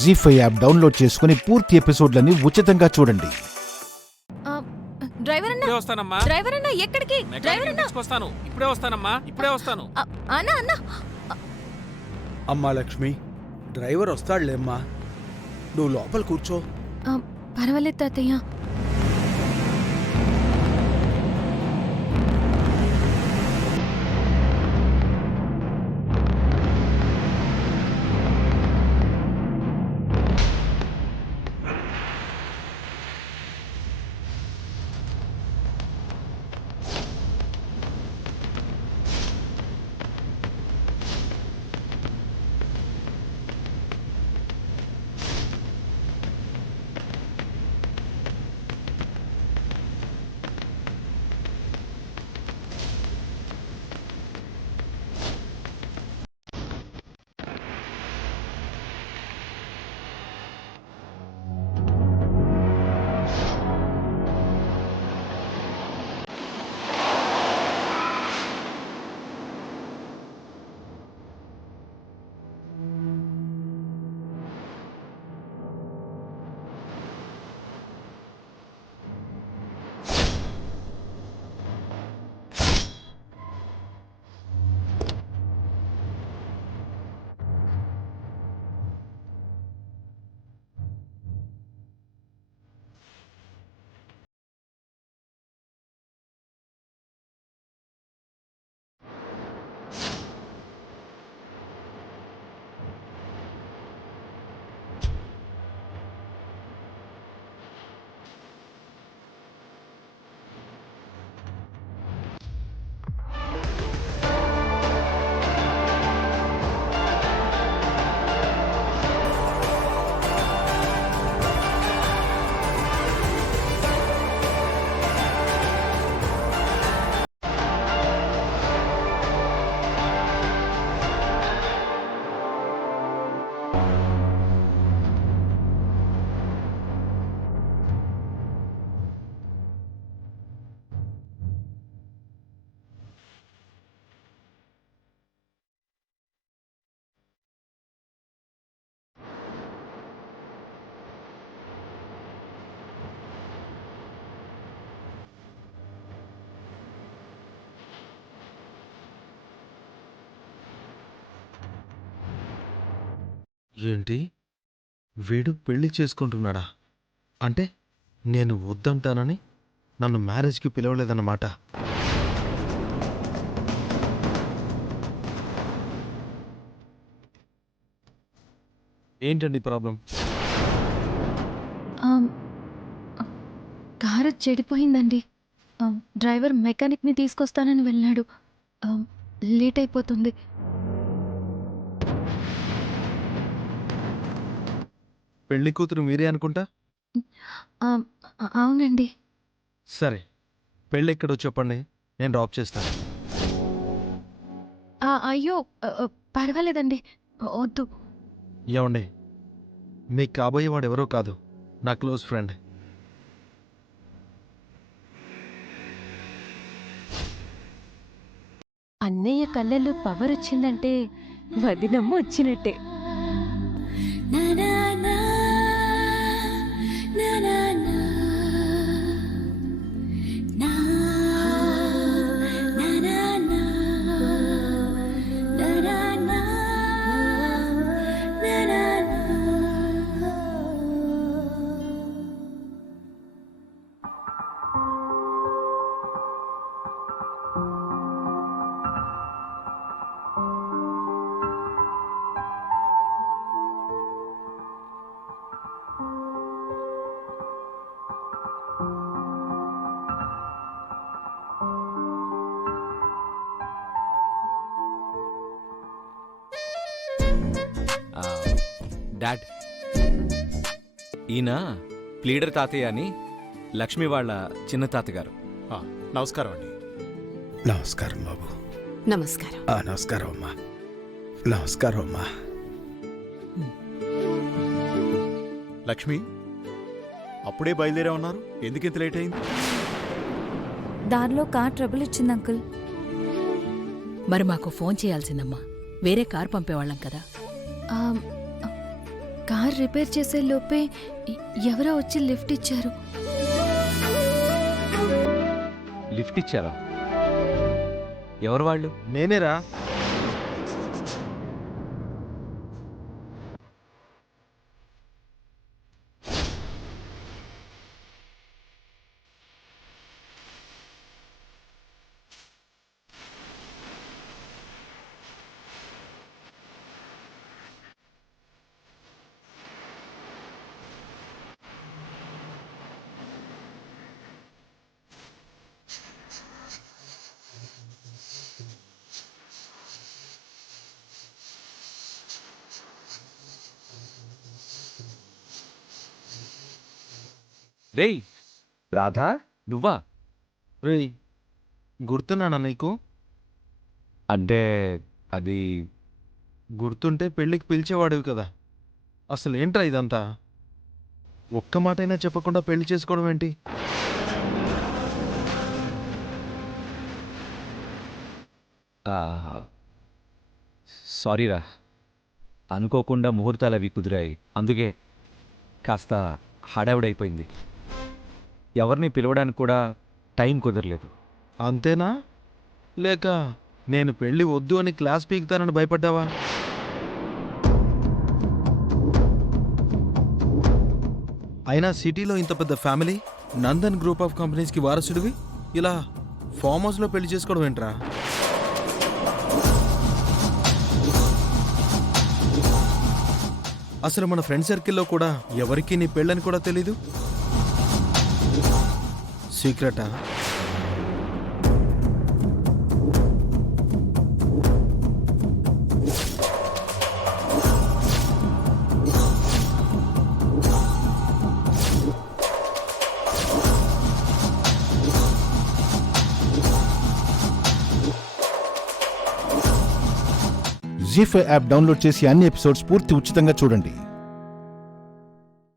జీ5 app download చేసుకుని పూర్తి ఎపిసోడ్లని ఉచితంగా చూడండి. డ్రైవర్ అన్నా, వస్తానమ్మా. డ్రైవర్ అన్నా, ఎక్కడికి? డ్రైవర్ అన్నా, వస్తాను. ఇప్పుడే వస్తానమ్మా, ఇప్పుడే వస్తాను. అన్నా అన్నా. అమ్మా లక్ష్మి, డ్రైవర్ వస్తాడులేమ్మా, నువ్వు లోపల కూర్చో. పర్వాలేదు తాతయ్య. ఏంటి, వీడు పెళ్లి చేసుకుంటున్నాడా? అంటే నేను వద్దంటానని నన్ను మ్యారేజ్కి పిలవలేదన్నమాట. ఏంటండి ప్రాబ్లం? కారు చెడిపోయిందండి. డ్రైవర్ మెకానిక్ని తీసుకొస్తానని వెళ్ళాడు. లేట్ అయిపోతుంది. పెళ్లి కూతురు మీరే అనుకుంటా. అవునండి. సరే, పెళ్ళి ఎక్కడో చెప్పండి, నేను డ్రాప్ చేస్తాను. అయ్యో, పర్వాలేదండి, వద్దు. ఏమండి, మీకు కాబోయేవాడు ఎవరో కాదు, నా క్లోజ్ ఫ్రెండ్. అన్నయ్య కళ్ళల్లో పవర్ వచ్చిందంటే వదినమ్మ వచ్చినట్టే. డాడ్, ఈయన ప్లీడర్ తాతయ్య అని లక్ష్మి వాళ్ళ చిన్న తాతగారు. నమస్కారం అండి. నమస్కారం బాబు. నమస్కారం. నమస్కారం అమ్మా. నమస్కారం అమ్మా. లక్ష్మి, అప్పుడే బయలుదేరా ఉన్నారు, ఎందుకింత లేట్ అయింది? దారిలో కార్ ట్రబుల్ ఇచ్చింది అంకుల్. మరి మాకు ఫోన్ చేయాల్సిందమ్మా, వేరే కార్ పంపేవాళ్ళం కదా. కార్ రిపేర్ చేసే లోపే ఎవరో వచ్చి లిఫ్ట్ ఇచ్చారు. లిఫ్ట్ ఇచ్చారా? ఎవరు వాళ్ళు? నేనేరా. రేయ్ రాధా, నువ్వా? రేయ్, గుర్తున్నానా నీకు? అంటే అది గుర్తుంటే పెళ్ళికి పిలిచేవాడివి కదా. అసలు ఏంట్రా ఇదంతా? ఒక్క మాటైనా చెప్పకుండా పెళ్లి చేసుకోవడం ఏంటి? సారీరా, అనుకోకుండా ముహూర్తాలు అవి కుదిరాయి. అందుకే కాస్త హడావిడైపోయింది. ఎవరిని పిలవడానికి కూడా టైం కుదరలేదు. అంతేనా? లేక నేను పెళ్ళి వద్దు అని క్లాస్ పీకుతానని భయపడ్డావా? అయినా సిటీలో ఇంత పెద్ద ఫ్యామిలీ, నందన్ గ్రూప్ ఆఫ్ కంపెనీస్కి వారసుడివి, ఇలా ఫామ్ హౌస్లో పెళ్లి చేసుకోవడం ఏంట్రా? అసలు మన ఫ్రెండ్ సర్కిల్లో కూడా ఎవరికి నీ పెళ్ళని కూడా తెలీదు. సీక్రెటా? జీ5 యాప్ డౌన్లోడ్ చేసి అన్ని ఎపిసోడ్స్ పూర్తి ఉచితంగా చూడండి.